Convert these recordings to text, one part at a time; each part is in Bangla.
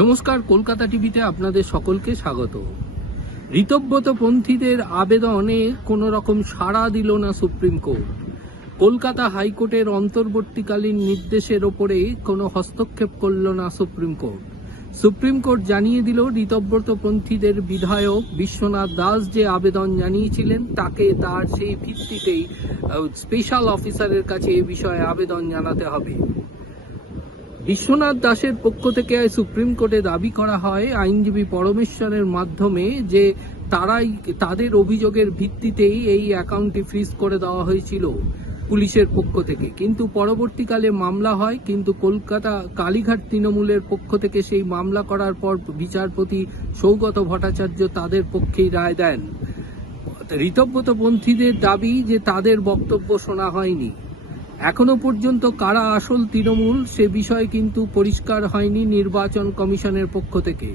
নমস্কার, কলকাতা টিভিতে আপনাদের সকলকে স্বাগত। ঋতব্রতপন্থীদের আবেদনে কোনো রকম সাড়া দিল না সুপ্রিম কোর্ট। কলকাতা হাইকোর্টের অন্তর্বর্তীকালীন নির্দেশের ওপরে কোনো হস্তক্ষেপ করল না সুপ্রিম কোর্ট। সুপ্রিম কোর্ট জানিয়ে দিল, ঋতব্রতপন্থীদের বিধায়ক বিশ্বনাথ দাস যে আবেদন জানিয়েছিলেন তাকে তার সেই ভিত্তিতেই স্পেশাল অফিসারের কাছে এ বিষয়ে আবেদন জানাতে হবে। বিশ্বনাথ দাসের পক্ষ থেকে সুপ্রিম কোর্টে দাবি করা হয় আইনজীবী পরমেশ্বরের মাধ্যমে যে তাদের অভিযোগের ভিত্তিতেই এই অ্যাকাউন্টটি ফ্রিজ করে দেওয়া হয়েছিল পুলিশের পক্ষ থেকে, কিন্তু পরবর্তীকালে মামলা হয়। কিন্তু কলকাতা কালীঘাট তৃণমূলের পক্ষ থেকে সেই মামলা করার পর বিচারপতি সৌগত ভট্টাচার্য তাদের পক্ষেই রায় দেন। ঋতব্রতপন্থীদের দাবি যে তাদের বক্তব্য শোনা হয়নি। এখনো পর্যন্ত কারা আসল তৃণমূল সে বিষয়ে কিন্তু পরিষ্কার হয়নি নির্বাচন কমিশনের পক্ষ থেকে।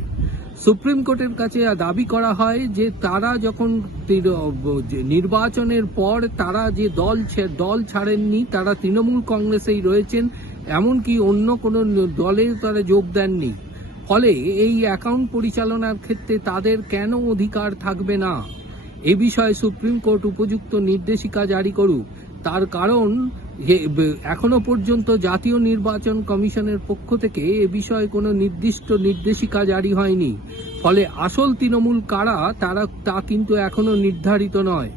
সুপ্রিম কোর্টের কাছে দাবি করা হয় যে তারা যখন নির্বাচনের পর তারা যে দল ছাড়েননি, তারা তৃণমূল কংগ্রেসেই রয়েছেন, এমনকি অন্য কোনো দলে তারা যোগ দেননি। ফলে এই অ্যাকাউন্ট পরিচালনার ক্ষেত্রে তাদের কেন অধিকার থাকবে না, এ বিষয়ে সুপ্রিম কোর্ট উপযুক্ত নির্দেশিকা জারি করুক। তার কারণ এখনো পর্যন্ত জাতীয় নির্বাচন কমিশনের পক্ষ থেকে এ বিষয়ে কোনো নির্দিষ্ট নির্দেশিকা জারি হয়নি। ফলে আসল তৃণমূল কারা তা কিন্তু এখনো নির্ধারিত নয়।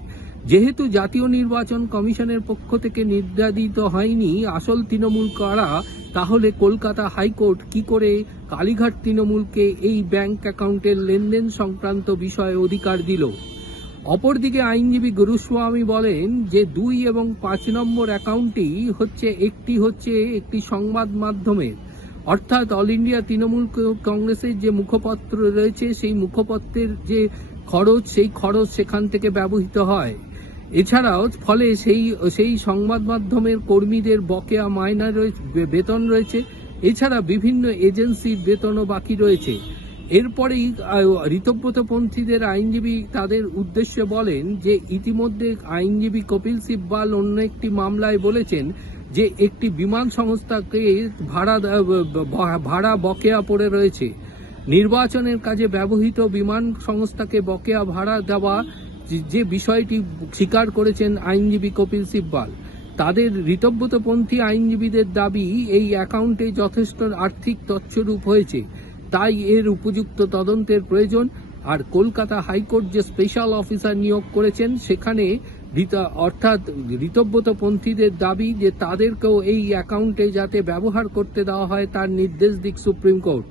যেহেতু জাতীয় নির্বাচন কমিশনের পক্ষ থেকে নির্ধারিত হয়নি আসল তৃণমূল কারা, তাহলে কলকাতা হাইকোর্ট কি করে কালীঘাট তৃণমূলকে এই ব্যাংক অ্যাকাউন্টের লেনদেন সংক্রান্ত বিষয়ে অধিকার দিল? অপরদিকে আইনজীবী গুরুস্বামী বলেন যে 2 এবং 5 নম্বর অ্যাকাউন্টটি একটি সংবাদ মাধ্যমের, অর্থাৎ অল ইন্ডিয়া তৃণমূল কংগ্রেসের যে মুখপত্র রয়েছে সেই মুখপত্রের যে খরচ, সেই খরচ সেখান থেকে ব্যবহৃত হয়। এছাড়াও ফলে সেই সংবাদ মাধ্যমের কর্মীদের বকেয়া মাইনা বেতন রয়েছে, এছাড়া বিভিন্ন এজেন্সির বেতনও বাকি রয়েছে। এরপরেই ঋতব্রতপন্থীদের আইনজীবী তাদের উদ্দেশ্যে বলেন যে ইতিমধ্যে আইনজীবী কপিল সিব্বাল অন্য একটি মামলায় বলেছেন যে একটি বিমান সংস্থাকে ভাড়া বকেয়া পড়ে রয়েছে। নির্বাচনের কাজে ব্যবহৃত বিমান সংস্থাকে বকেয়া ভাড়া দেওয়া যে বিষয়টি স্বীকার করেছেন আইনজীবী কপিল সিব্বাল। তাদের ঋতব্রতপন্থী আইনজীবীদের দাবি এই অ্যাকাউন্টে যথেষ্ট আর্থিক তছরূপ হয়েছে, তাই এর উপযুক্ত তদন্তের প্রয়োজন। আর কলকাতা হাইকোর্ট যে স্পেশাল অফিসার নিয়োগ করেছেন সেখানে অর্থাৎ ঋতব্রতপন্থীদের দাবি যে তাদেরকেও এই অ্যাকাউন্টে যাতে ব্যবহার করতে দেওয়া হয় তার নির্দেশ দিক সুপ্রিম কোর্ট।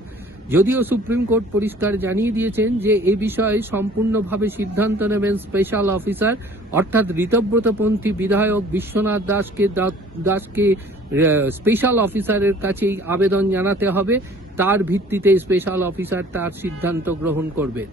যদিও সুপ্রিম কোর্ট পরিষ্কার জানিয়ে দিয়েছেন যে এ বিষয়ে সম্পূর্ণভাবে সিদ্ধান্ত নেবেন স্পেশাল অফিসার, অর্থাৎ ঋতব্রতপন্থী বিধায়ক বিশ্বনাথ দাসকে স্পেশাল অফিসারের কাছেই আবেদন জানাতে হবে। তার ভিত্তিতে স্পেশাল অফিসার তার সিদ্ধান্ত গ্রহণ করবেন।